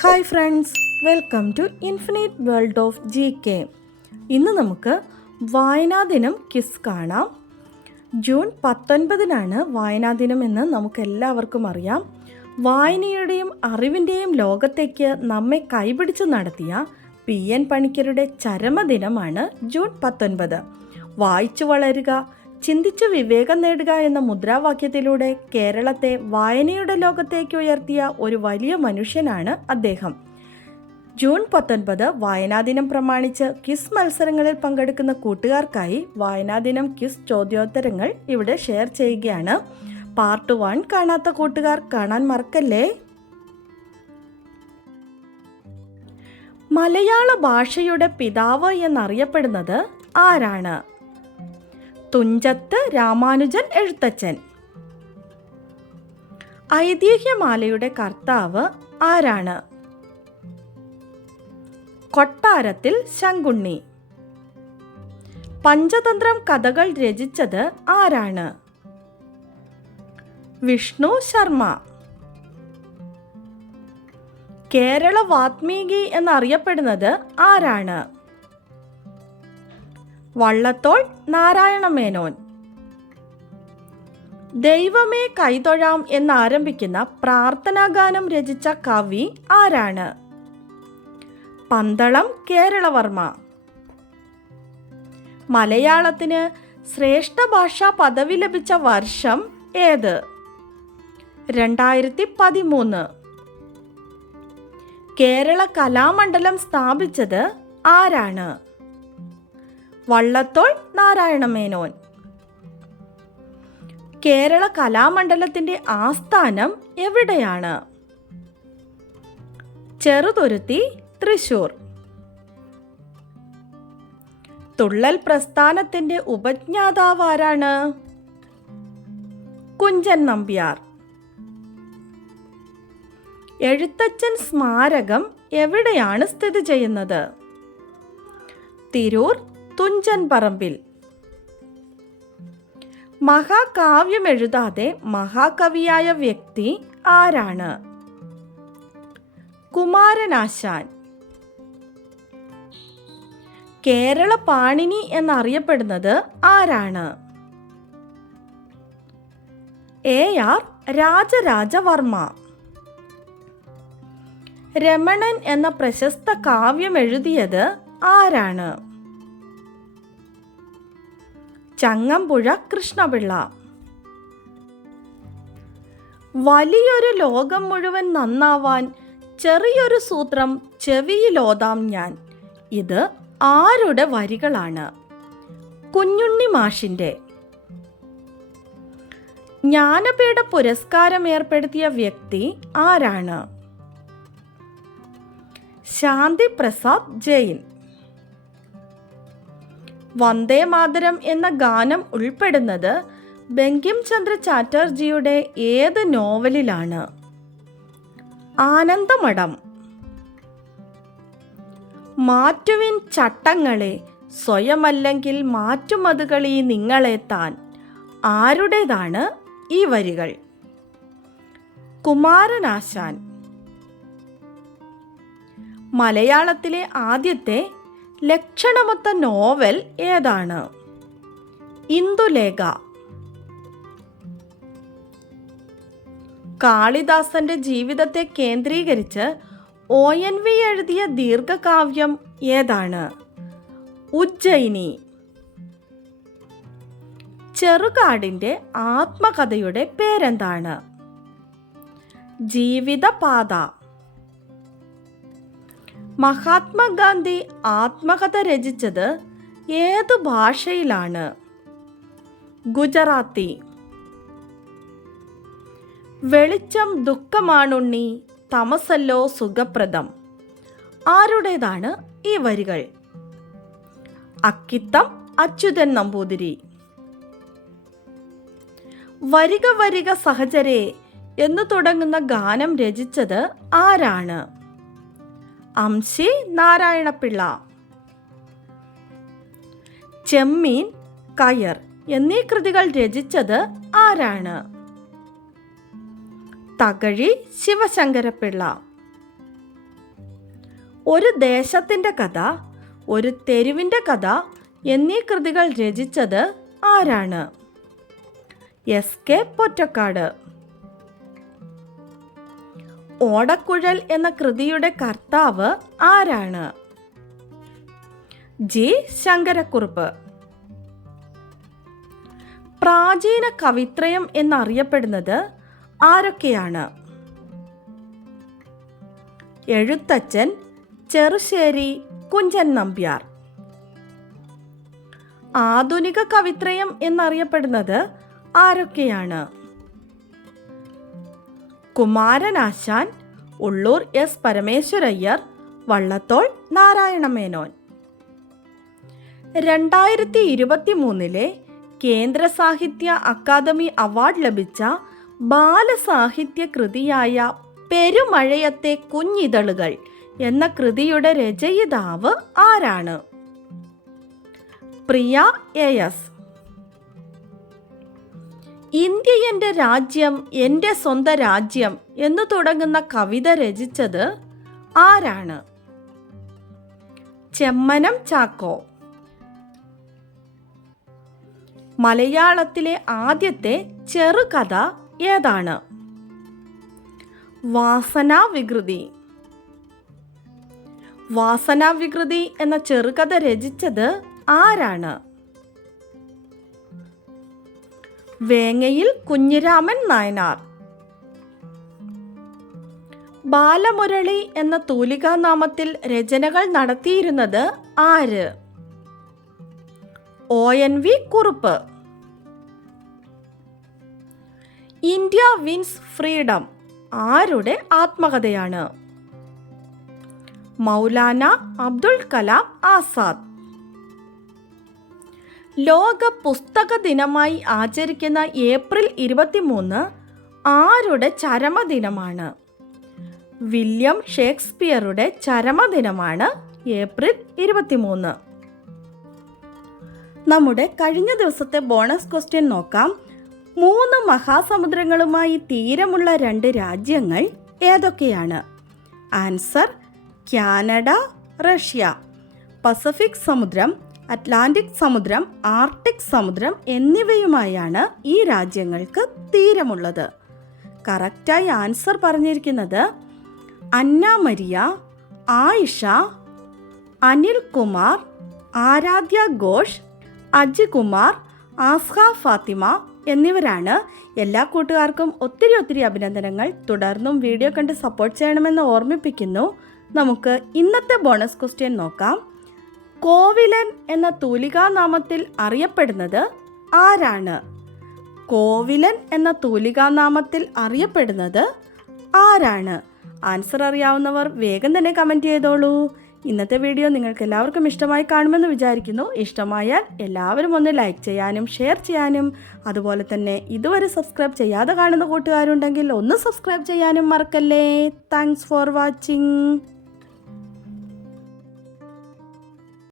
Hi friends, welcome to infinite world of GK. ഇന്ന് നമുക്ക് വായനാ ദിനം ക്വിസ് കാണാം. ജൂൺ 19 വായനാ ദിനം എന്ന് നമുക്കെല്ലാവർക്കും അറിയാം. വായനയുടെയും അറിവിൻ്റെയും ലോകത്തേക്ക് നമ്മെ കൈപിടിച്ച് നടത്തിയ PN പണിക്കരുടെ ചരമദിനമാണ് ജൂൺ 19. വായിച്ചു വളരുക, ചിന്തിച്ചു വിവേകം നേടുക എന്ന മുദ്രാവാക്യത്തിലൂടെ കേരളത്തെ വായനയുടെ ലോകത്തേക്ക് ഉയർത്തിയ ഒരു വലിയ മനുഷ്യനാണ് അദ്ദേഹം. ജൂൺ 19 വായനാ ദിനം പ്രമാണിച്ച് ക്വിസ് മത്സരങ്ങളിൽ പങ്കെടുക്കുന്ന കൂട്ടുകാർക്കായി വായനാ ദിനം ക്വിസ് ചോദ്യോത്തരങ്ങൾ ഇവിടെ ഷെയർ ചെയ്യുകയാണ്. പാർട്ട് 1 കാണാത്ത കൂട്ടുകാർ കാണാൻ മറക്കല്ലേ. മലയാള ഭാഷയുടെ പിതാവ് എന്നറിയപ്പെടുന്നത് ആരാണ്? തുഞ്ചത്ത് രാമാനുജൻ എഴുത്തച്ഛൻ. ഐതിഹ്യമാലയുടെ കർത്താവ് ആരാണ്? കൊട്ടാരത്തിൽ ശങ്കുണ്ണി. പഞ്ചതന്ത്രം കഥകൾ രചിച്ചത് ആരാണ്? വിഷ്ണു ശർമ്മ. കേരള വാത്മീകി എന്നറിയപ്പെടുന്നത് ആരാണ്? വള്ളത്തോൾ നാരായണ മേനോൻ. ദൈവമേ കൈതൊഴാം എന്നാരംഭിക്കുന്ന പ്രാർത്ഥനാഗാനം രചിച്ച കവി ആരാണ്? പന്തളം കേരളവർമ്മ. മലയാളത്തിന് ശ്രേഷ്ഠ ഭാഷാ പദവി ലഭിച്ച വർഷം ഏത്? 2013. കേരള കലാമണ്ഡലം സ്ഥാപിച്ചത് ആരാണ്? വള്ളത്തോൾ നാരായണ മേനോൻ. കേരള കലാമണ്ഡലത്തിന്റെ ആസ്ഥാനം എവിടെയാണ്? ചെറുതുരുത്തി, തൃശൂർ. തുള്ളൽ പ്രസ്ഥാനത്തിന്റെ ഉപജ്ഞാതാവ് ആരാണ്? കുഞ്ചൻ നമ്പ്യാർ. എഴുത്തച്ഛൻ സ്മാരകം എവിടെയാണ് സ്ഥിതി ചെയ്യുന്നത്? തിരൂർ, തുഞ്ചൻ പറമ്പിൽ. മഹാകാവ്യം എഴുതാതെ മഹാകവിയായ വ്യക്തി ആരാണ്? കുമാരനാശാൻ. കേരള പാണിനി എന്നറിയപ്പെടുന്നത് ആരാണ്? AR രാജരാജവർമ്മ. രമണൻ എന്ന പ്രശസ്ത കാവ്യം എഴുതിയത് ആരാണ്? ചങ്ങമ്പുഴ കൃഷ്ണപിള്ള. വലിയൊരു ലോകം മുഴുവൻ നന്നാവാൻ ചെറിയൊരു സൂത്രം ചെവിയിലോതാം ഞാൻ. ഇത് ആരുടെ വരികളാണ്? കുഞ്ഞുണ്ണി മാഷിന്റെ. ജ്ഞാനപീഠ പുരസ്കാരം ഏർപ്പെടുത്തിയ വ്യക്തി ആരാണ്? ശാന്തി പ്രസാദ് ജെയിൻ. വന്ദേ മാതരം എന്ന ഗാനം ഉൾപ്പെടുന്നത് ബങ്കിം ചന്ദ്ര ചാറ്റർജിയുടെ ഏത് നോവലിലാണ്? ആനന്ദമഠം. മാറ്റുവിൻ ചട്ടങ്ങളെ, സ്വയമല്ലെങ്കിൽ മാറ്റുമതുകളീ നിങ്ങളെ താൻ. ആരുടേതാണ് ഈ വരികൾ? കുമാരനാശാൻ. മലയാളത്തിലെ ആദ്യത്തെ ലക്ഷണമൊത്ത നോവൽ ഏതാണ്? ഇന്ദുലേഖ. കാളിദാസന്റെ ജീവിതത്തെ കേന്ദ്രീകരിച്ച് ONV എഴുതിയ ദീർഘകാവ്യം ഏതാണ്? ഉജ്ജയിനി. ചെറുകാടിന്റെ ആത്മകഥയുടെ പേരെന്താണ്? ജീവിതപാത. മഹാത്മാഗാന്ധി ആത്മകഥ രചിച്ചത് ഏത് ഭാഷയിലാണ്? ഗുജറാത്തി. വെളിച്ചം ദുഃഖമാണുണ്ണി, തമസല്ലോ സുഖപ്രദം. ആരുടേതാണ് ഈ വരികൾ? അക്കിത്തം അച്യുതൻ നമ്പൂതിരി. വരിക വരിക സഹചരേ എന്ന് തുടങ്ങുന്ന ഗാനം രചിച്ചത് ആരാണ്? അംശി നാരായണപിള്ള. ചെമ്മീൻ, കയർ എന്നീ കൃതികൾ രചിച്ചത് ആരാണ്? തകഴി ശിവശങ്കരപ്പിള്ള. ഒരു ദേശത്തിൻ്റെ കഥ, ഒരു തെരുവിൻ്റെ കഥ എന്നീ കൃതികൾ രചിച്ചത് ആരാണ്? എസ്.കെ. പൊറ്റക്കാട്. ഓടക്കുഴൽ എന്ന കൃതിയുടെ കർത്താവ് ആരാണ്? ജി. ശങ്കരക്കുറുപ്പ്. പ്രാചീന കവിത്രയം എന്നറിയപ്പെടുന്നത് ആരൊക്കെയാണ്? എഴുത്തച്ഛൻ, ചെറുശ്ശേരി, കുഞ്ചൻ നമ്പ്യാർ. ആധുനിക കവിത്രയം എന്നറിയപ്പെടുന്നത് ആരൊക്കെയാണ്? കുമാരനാശാൻ, ഉള്ളൂർ എസ് പരമേശ്വരയ്യർ, വള്ളത്തോൾ നാരായണമേനോൻ. 2023 കേന്ദ്ര സാഹിത്യ അക്കാദമി അവാർഡ് ലഭിച്ച ബാലസാഹിത്യ കൃതിയായ പെരുമഴയത്തെ കുഞ്ഞിതളുകൾ എന്ന കൃതിയുടെ രചയിതാവ് ആരാണ്? പ്രിയ എ.എസ്. ഇന്ത്യ എൻ്റെ രാജ്യം, എൻ്റെ സ്വന്തം രാജ്യം എന്നു തുടങ്ങുന്ന കവിത രചിച്ചത് ആരാണ്? ചെമ്മനം ചാക്കോ. മലയാളത്തിലെ ആദ്യത്തെ ചെറുകഥ ഏതാണ്? വാസനാവികൃതി. വാസനാവികൃതി എന്ന ചെറുകഥ രചിച്ചത് ആരാണ്? വേങ്ങയിൽ കുഞ്ഞിരാമൻ നായനാർ. ബാലമുരളി എന്ന തൂലികാനാമത്തിൽ രചനകൾ നടത്തിയിരുന്നത് ആര്? ONV Kurup. India wins freedom ആരുടെ ആത്മകഥയാണ്? മൗലാന അബ്ദുൽ കലാം ആസാദ്. ലോക പുസ്തക ദിനമായി ആചരിക്കുന്ന ഏപ്രിൽ 23 ആരുടെ ചരമദിനമാണ്? William ഷേക്സ്പിയറുടെ ചരമദിനമാണ് April 23. നമ്മുടെ കഴിഞ്ഞ ദിവസത്തെ ബോണസ് ക്വസ്റ്റ്യൻ നോക്കാം. 3 മഹാസമുദ്രങ്ങളുമായി തീരമുള്ള 2 രാജ്യങ്ങൾ ഏതൊക്കെയാണ്? Answer: Canada, Russia. പസഫിക് സമുദ്രം, അറ്റ്ലാന്റിക് സമുദ്രം, ആർട്ടിക് സമുദ്രം എന്നിവയുമായാണ് ഈ രാജ്യങ്ങൾക്ക് തീരമുള്ളത്. കറക്റ്റായി ആൻസർ പറഞ്ഞിരിക്കുന്നത് അന്ന മരിയ, ആയിഷ, അനിൽ കുമാർ, ആരാധ്യ ഘോഷ്, അജികുമാർ, ആസ്ഹ ഫാത്തിമ എന്നിവരാണ്. എല്ലാ കൂട്ടുകാർക്കും ഒത്തിരി അഭിനന്ദനങ്ങൾ. തുടർന്നും വീഡിയോ കണ്ട് സപ്പോർട്ട് ചെയ്യണമെന്ന് ഓർമ്മിപ്പിക്കുന്നു. നമുക്ക് ഇന്നത്തെ ബോണസ് ക്വസ്റ്റ്യൻ നോക്കാം. കോവിലൻ എന്ന തൂലികാനാമത്തിൽ അറിയപ്പെടുന്നത് ആരാണ്? കോവിലൻ എന്ന തൂലികാനാമത്തിൽ അറിയപ്പെടുന്നത് ആരാണ്? ആൻസർ അറിയാവുന്നവർ വേഗം തന്നെ കമൻറ്റ് ചെയ്തോളൂ. ഇന്നത്തെ വീഡിയോ നിങ്ങൾക്ക് എല്ലാവർക്കും ഇഷ്ടമായി കാണുമെന്ന് വിചാരിക്കുന്നു. ഇഷ്ടമായാൽ എല്ലാവരും ഒന്ന് ലൈക്ക് ചെയ്യാനും ഷെയർ ചെയ്യാനും, അതുപോലെ തന്നെ ഇതുവരെ സബ്സ്ക്രൈബ് ചെയ്യാതെ കാണുന്ന കൂട്ടുകാരുണ്ടെങ്കിൽ ഒന്ന് സബ്സ്ക്രൈബ് ചെയ്യാനും മറക്കല്ലേ. Thanks for watching.